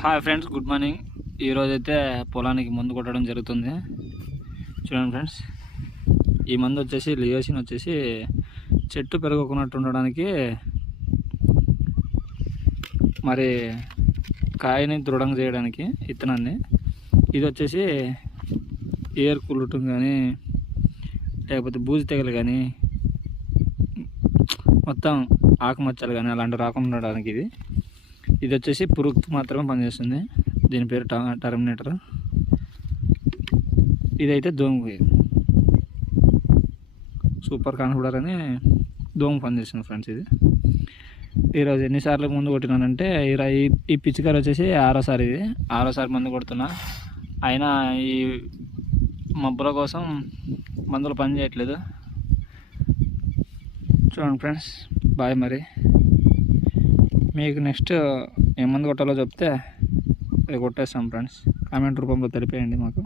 Hi friends, good morning. ఈరోజైతే పొలానికి మందు కొట్టడం జరుగుతుంది. చూడండి ఫ్రెండ్స్, ఈ మందు వచ్చేసి లియోసిన్ వచ్చేసి చెట్టు పెరగకున్నట్టు ఉండడానికి, మరి కాయని దృఢంగా చేయడానికి ఇత్తనాన్ని. ఇది వచ్చేసి ఎయిర్ కుళ్ళటం కానీ లేకపోతే బూజు తెగలు కానీ మొత్తం ఆకుమచ్చలు కానీ అలాంటివి రాకుండా ఉండడానికి ఇది వచ్చేసి పురుగుకు మాత్రమే పనిచేస్తుంది. దీని పేరు టర్మినేటర్. ఇదైతే దోమకి సూపర్ కాన్ఫిడర్ అని దోమ పనిచేస్తుంది ఫ్రెండ్స్. ఇది ఈరోజు ఎన్నిసార్లు ముందు కొట్టినానంటే ఈ పిచ్చికారు వచ్చేసి ఆరోసారి. ఇది ఆరోసారి మందు కొడుతున్నా, అయినా ఈ మబ్బుల కోసం మందులు పని చేయట్లేదు. చూడండి ఫ్రెండ్స్, బాయ్. మరి మీకు నెక్స్ట్ ఏ మందు కొట్టాలో చెప్తే అది కొట్టేస్తాం ఫ్రెండ్స్. కామెంట్ రూపంలో తెలిపేయండి మాకు.